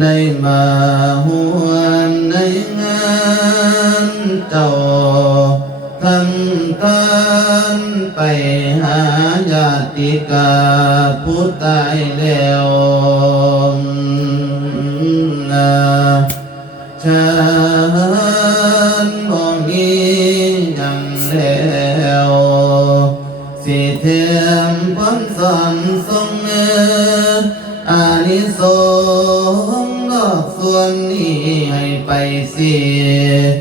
ในมาหวนในงานเจ้าำทานไปหาญาติกาผู้ตายแล้วนาฉันมองนี้ยังแล้วสิเทียมพ้นสอนทรงเออานิสงส์ดอกส่วนนี้ให้ไปเสีย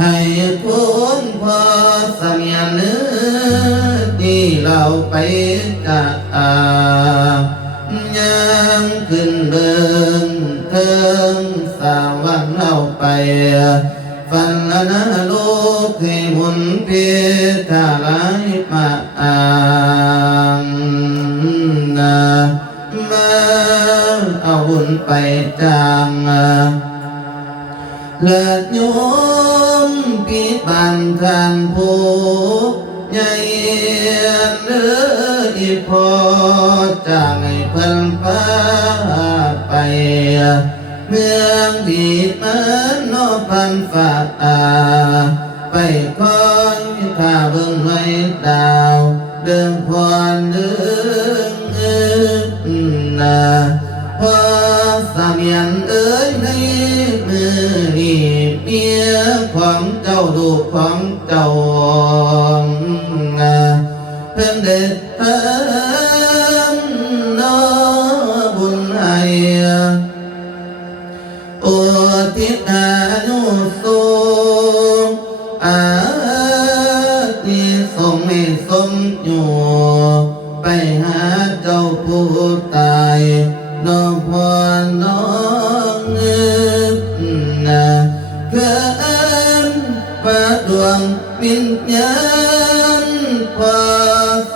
ให้พ้นพอสมียนเนื้อที่เราไปกะอายังขึ้นเบิงเทิงสางวันเราไปฟันละนะลูกให้หุนเพียทาลายมาอ่างนามาเอาบุญไปจาง เลิศโยมปีบันทานผู้ใหญ่เนื้ออีพอจางให้เพิ่นพาไปเมืองดีเหมือนนอพันฝากอาไปคอยข้าเบิ่งไว้ดาว เดิมพรเดิง ของเจ้าดูกของเจ้า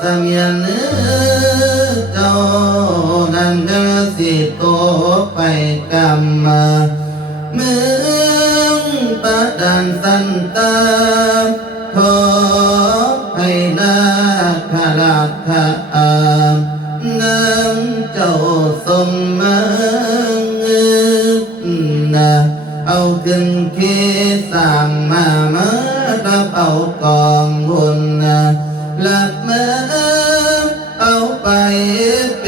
ส เ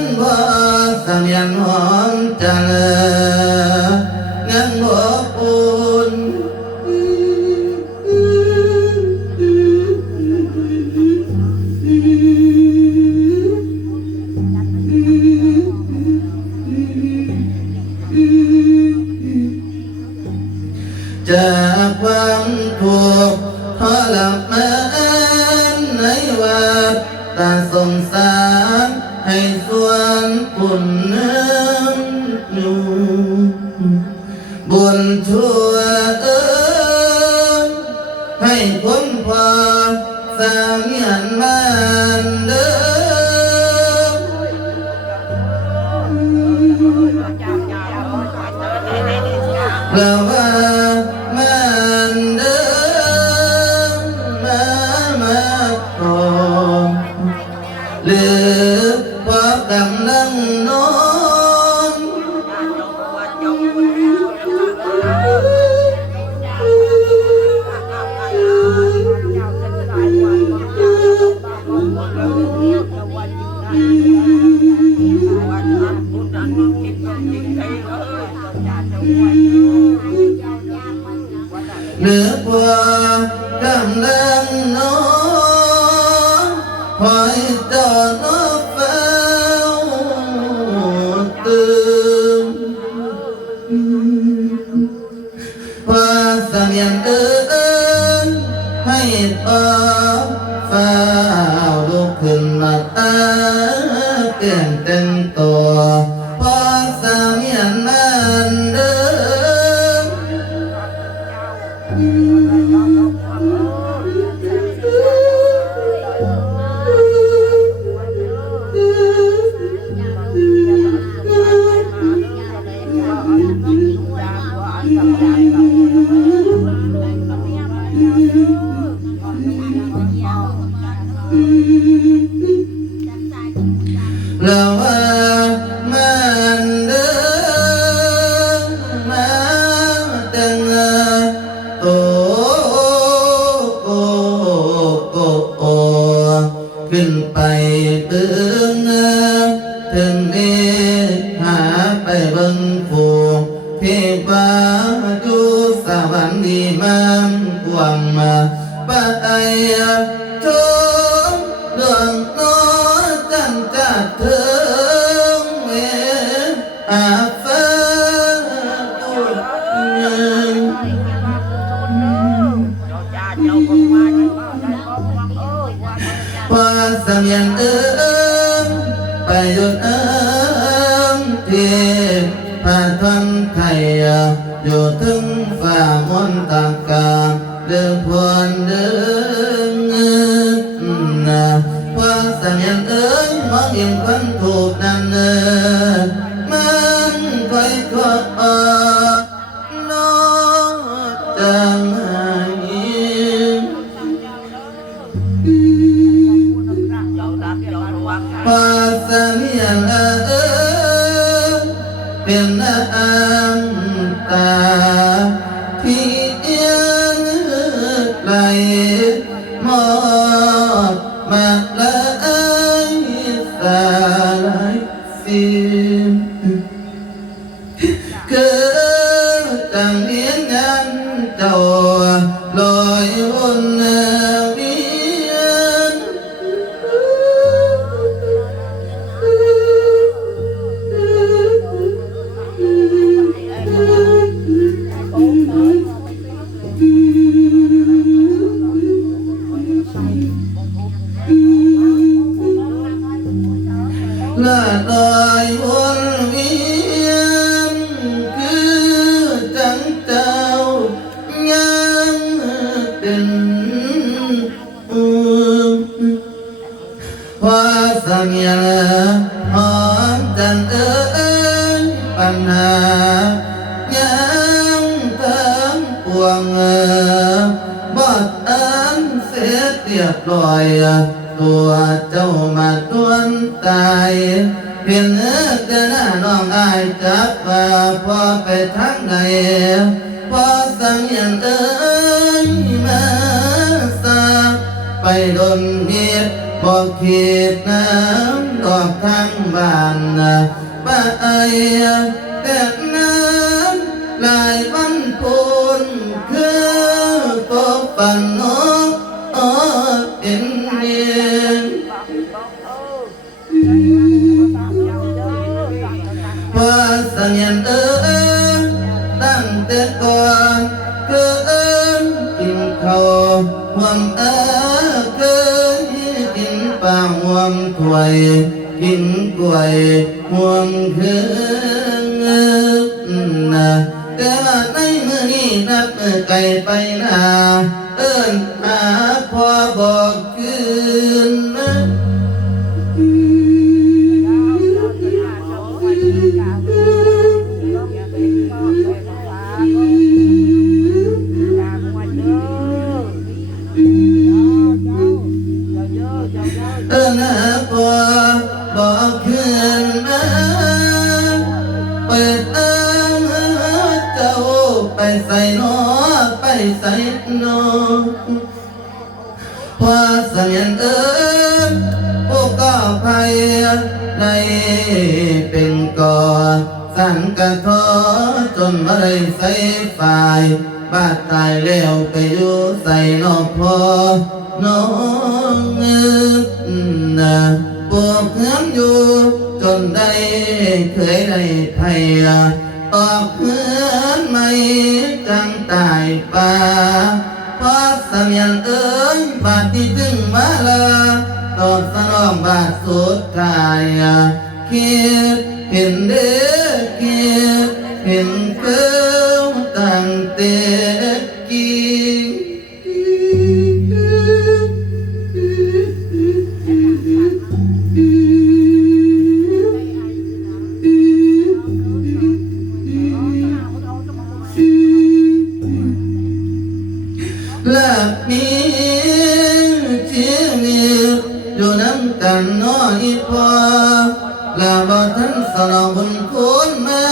กินว่าสามยันหอนจังเอ บุญชั่วเอ้ยให้พ้นพอสามยันมา ให้เปิดฟ้าลุกขึ้นมาตาเต้นเต็ม เรา เเกิ สังยาหอมจันเอ้ยปัญหายังทั้งปวงเออบอดอันเสียเรียบร้อยตัวเจ้ามาตวนตายเพียงเอื้อแต่หน้าน้องอายจับว่าพอไปทางไหนพอสังยันเอ้ยมาสาไปโดนเมีย บอกขีดน้ำดอกทั้งบ้านบ้าไอแต่น้ำลายวันพูนคือพบปันน้ ปะห่วงถวยกินกล้วยห่วงคืนนะแต่ว่าในมือนี้นับมือไกลไปนาเอิ้นหาพอบอกคืน อนะพอบอกคืนมาเปิดเอิงเจ้าไปใส่นอไปใส่นอพอเสมียนเอิญผู้ก็ภัยในเป็นก่อสันกระทอจนมาได้ใส่ฝ่ายบาดตายแล้วไปอยู่ใส่นอกพอน้องเงือ ปวกเหือมอยู่จนได้เคยได้ไทยออกเหือนไม่จังตายป่าพอสมียนเอ้ยบาดที่ถึงมาลาตอบสนองบาดสุดท้ายคิดเห็นเด้อคิดเห็นเกิวตั้งแต่กี้ ทันสนองบุญคุณมา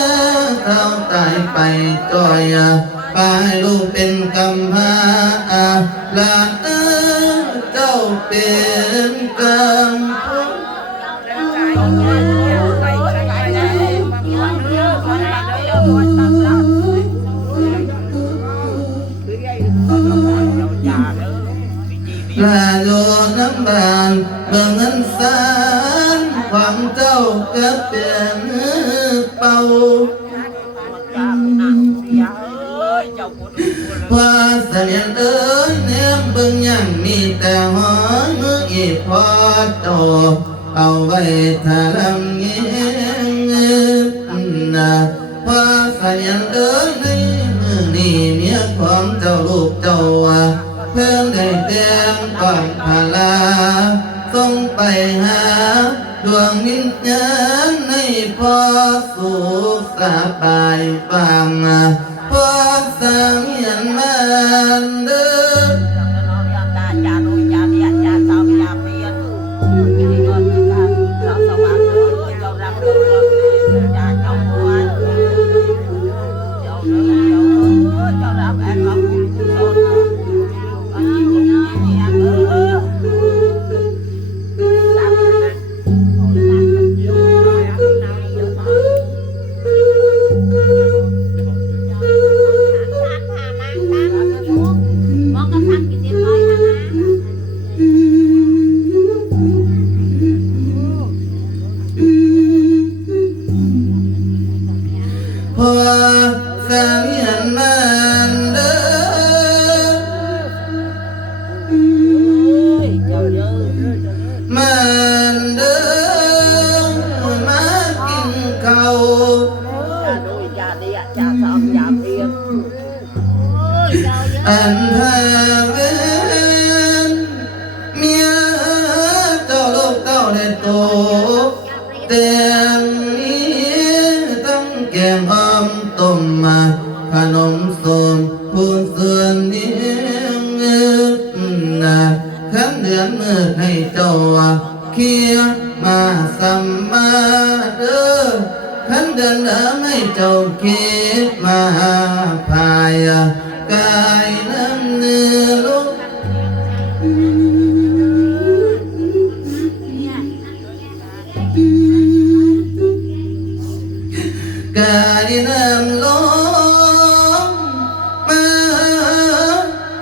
เท่าตายไปจอยปลูกเป็นกำพร้าลาเออเจ้าเป็นกำพร้าลาโยน้ำบานเบิ่งเงินสา รความเจ้าก็เป็นเป่าว่าเสมียนเอ้ยเนียมเบิ่งยังมีแต่หอมืออีพอโตเอาไว้ถ้าลำเงี้ยนะว่าเสมียนเอ้ยในมือนี้เมียของเจ้าลูกเจ้าเพื่อนได้เตรียมก่อนพาลาส่งไปหา ดวงวิญญาณในพอสุขสบายฟังพอสามียนมันเด้ ขันเดือนเดิมให้เจ้าคิดมาพายกายน้ำเนื้อลูกกายน้ำลมมา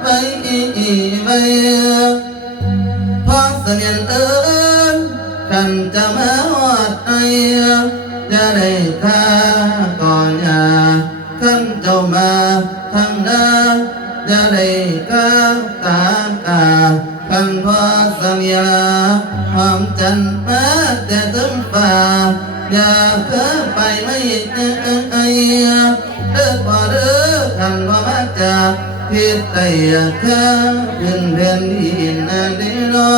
ไปไปพอสมียนเอิญขันจะมาหอดไอ จะได้ท่าก่อนยาขันเจ้ามาทางนาจะได้ก้าตากาขันพอเสมียหอมจันมาแต่ตึ้งฟ้าอย่ากเธอไปไม่เอ้ยเด้อพอเด้อคันว่ามาจากทิศใต้เธอขึ้นเพียนดินอันนี้น้อ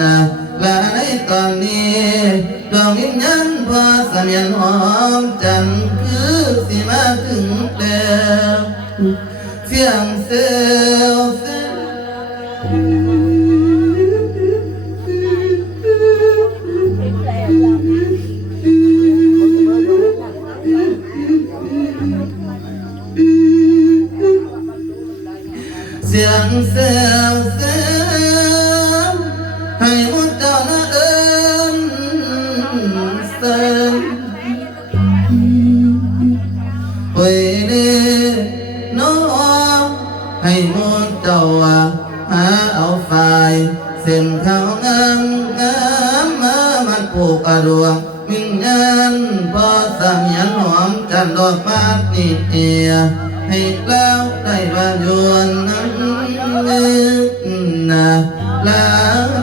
นะและในตอนนี้ ดวงวิญญาณพอเสมียนหอมจันทร์คือสิมาถึงแล้วเสียงเซลเซลเสียงเซลเซล ตัวหาเอาไฟเส้นเขางามงามมามันปลูกอรวงมิงงานพอสามยันหอมจันดอกมาดนี่เอียให้แล้วได้บานยวนนั้นนะลา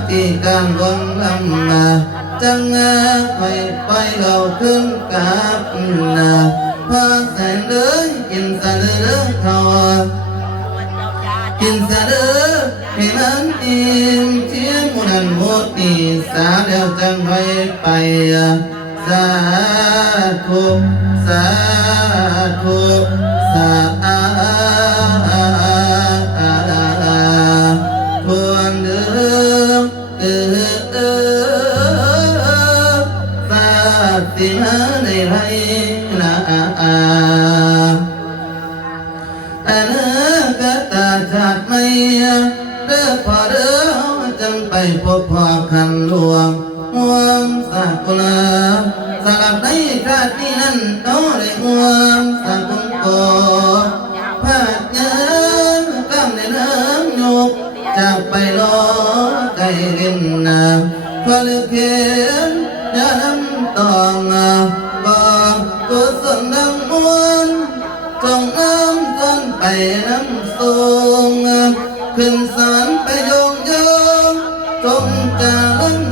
ที่การวงลำนาจังงาไปไปเราขึ้นกับนาพอแสนเลยอินสนเลือเทา กินสะเดือให้มันอิ่มเทียมหมูนันหมดนี่สาแล้วจังไปไปสาธุสาธุสาทวนเดือเออเออสาสิมาในไรนา เด้อพอเด้อจังไปพบพอคันหลวงห่วงสักลาสลับในชาตินั้นต้องได้ห่วงสักคนโกพาดเงินกำในน้ำยกจากไปรอใจเล่นน้ำพอเลือกเขียนยาน้ำตองบอกกุศลดังมวลจงน้ำต้นไปน้ำสู ขึ้นสารไปโยงโยงจงจะลัง